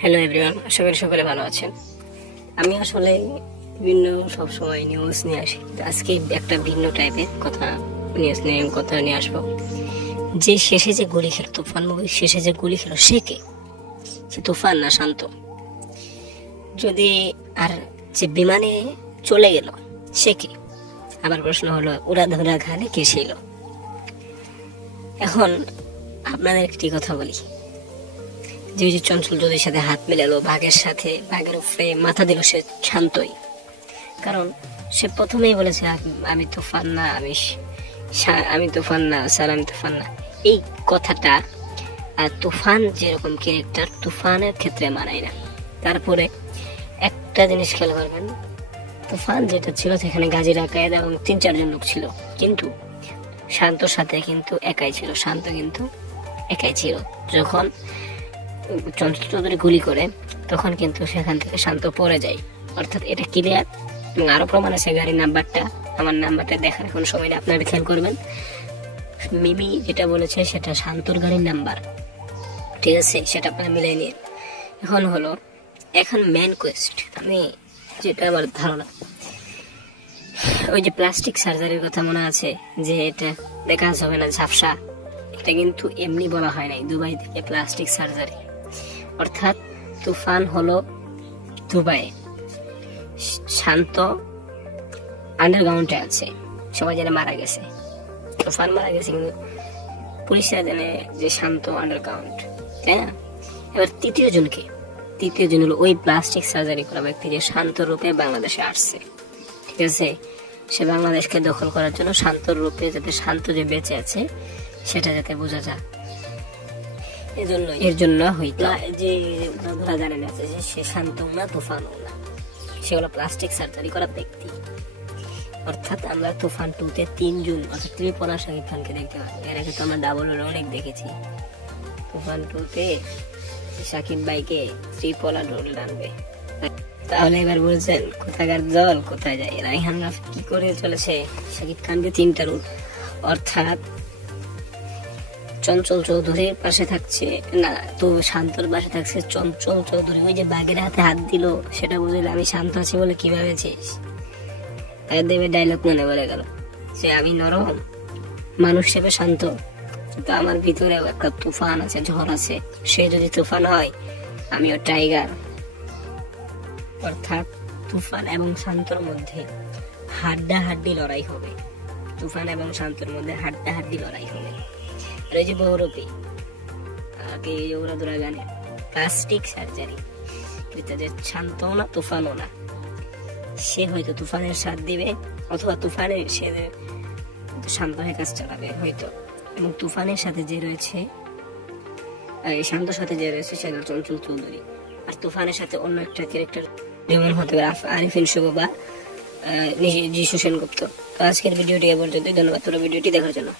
Hello everyone, আশা করি সকলে ভালো আছেন। আমি আসলে বিভিন্ন সব সময় নিউজ নিয়ে আসি, আজকে একটা ভিন্ন টাইপের কথা নিয়ে আসবো। যে শেষে যে গুলি খেলো, তুফান মুভির শেষে যে গুলি খেলো, সে কে? সে তুফান না শান্ত? যদি আর যে বিমানে চলে গেল, সে কে? আবার প্রশ্ন হলো, উড়াধুরা ঘালে কে ছিল? এখন আপনাদের একটি কথা বলি, যে চঞ্চল চৌধুরীর সাথে হাত মিলালো, বাঘের উপরে মাথা দিল, সে শান্তই। কারণ সে প্রথমেই বলেছে আমি তুফান না, আমি তুফান না স্যার, আমি তুফান না। এই কথাটা আর তুফান যেরকম ক্যারেক্টার, তুফানের ক্ষেত্রে মানায় না। তারপরে একটা জিনিস খেয়াল করবেন, তুফান যেটা ছিল সেখানে গাজীর আকায়েদ এবং 3-4 জন লোক ছিল, কিন্তু শান্তর সাথে কিন্তু একাই ছিল। শান্ত কিন্তু একাই ছিল। যখন চঞ্চল চৌধুরী গুলি করে, তখন কিন্তু সেখান থেকে শান্ত পড়ে যায়। অর্থাৎ এটা ক্লিয়ার। এবং আরো প্রমাণ আছে, গাড়ির নাম্বারটা, আমার নাম্বারটা দেখার এখন সময় না, আপনারা খেয়াল করবেন। মিমি যেটা বলেছে সেটা শান্তর গাড়ির নাম্বার, ঠিক আছে? সেটা আপনারা মিলাই নিন। এখন মেন কোয়েস্ট, আমি যেটা আমার ধারণা, ওই যে প্লাস্টিক সার্জারির কথা মনে আছে, যে এটা দেখা যাবে না ঝাপসা, এটা কিন্তু এমনি বলা হয় নাই, দুবাই থেকে প্লাস্টিক সার্জারি। অর্থাৎ তুফান হলো দুবাই, শান্ত আন্ডারগ্রাউন্ডে আছে, সবাই জানে মারা গেছে, তুফান মারা গেছে, কিন্তু পুলিশরা জানে যে শান্ত আন্ডারগ্রাউন্ড, তাই না? এবার তৃতীয় জন হলো ওই প্লাস্টিক সার্জারি করা ব্যক্তি, যে শান্ত রূপে বাংলাদেশে আসছে, ঠিক আছে? সে বাংলাদেশকে দখল করার জন্য শান্ত রূপে, যাতে শান্ত যে বেঁচে আছে সেটা যাতে বোঝা যায়, এর জন্য হয়তো যে জানেন আছে যে সে শান্ত না, তুফানও না, সেগুলো প্লাস্টিক সার্জারি করা ব্যক্তি। অর্থাৎ আমরা তুফান 2-তে 3 জন, অর্থাৎ ত্রিপল আর শাকিব খানকে দেখতে পাবো। এর আগে তো আমরা ডাবল অনেক দেখেছি। তুফান 2-তে শাকিব ভাইকে ত্রিপল আর রোল আনবে। তাহলে এবার বলছেন, কোথাকার জল কোথায় যায়? রায়হান রাফি কি করে চলেছে শাকিব খানকে 3টা রোল। অর্থাৎ চঞ্চল চৌধুরীর পাশে থাকছে না, তো শান্তর পাশে থাকছে চঞ্চল চৌধুরী। ওই যে বাঘের হাতে হাত দিল, সেটা বুঝলে আমি শান্ত আছি বলে কি ভেবেছিস? তাই দেবে ডায়লগ মনে বলে গেল যে আমি নরম মানুষ হিসেবে শান্ত, তো আমার ভিতরেও একটা তুফান আছে, ঝড় আছে। সে যদি তুফান হয়, আমিও টাইগার। অর্থাৎ তুফান এবং শান্তর মধ্যে হাড্ডাহাড্ডি লড়াই হবে। তুফান এবং শান্তর মধ্যে হাড্ডাহাড্ডি লড়াই হবে। আর ওই যে বহুরূপী, ওরা দুরা গানে প্লাস্টিক সার্জারি, যে শান্তও না তুফানও না, সে হয়তো তুফানের সাথ দিবে, অথবা তুফানের সে শান্ত হয়ে কাজ চালাবে হয়তো। এবং তুফানের সাথে যে রয়েছে, শান্তর সাথে যে রয়েছে সেটা চঞ্চল চৌধুরী, আর তুফানের সাথে অন্য একটা ক্যারেক্টার যেমন হতে পারে আরিফিন শুভ বা যিশু সেনগুপ্ত। তো আজকের ভিডিওটি এ পর্যন্তই। ধন্যবাদ পুরো ভিডিওটি দেখার জন্য।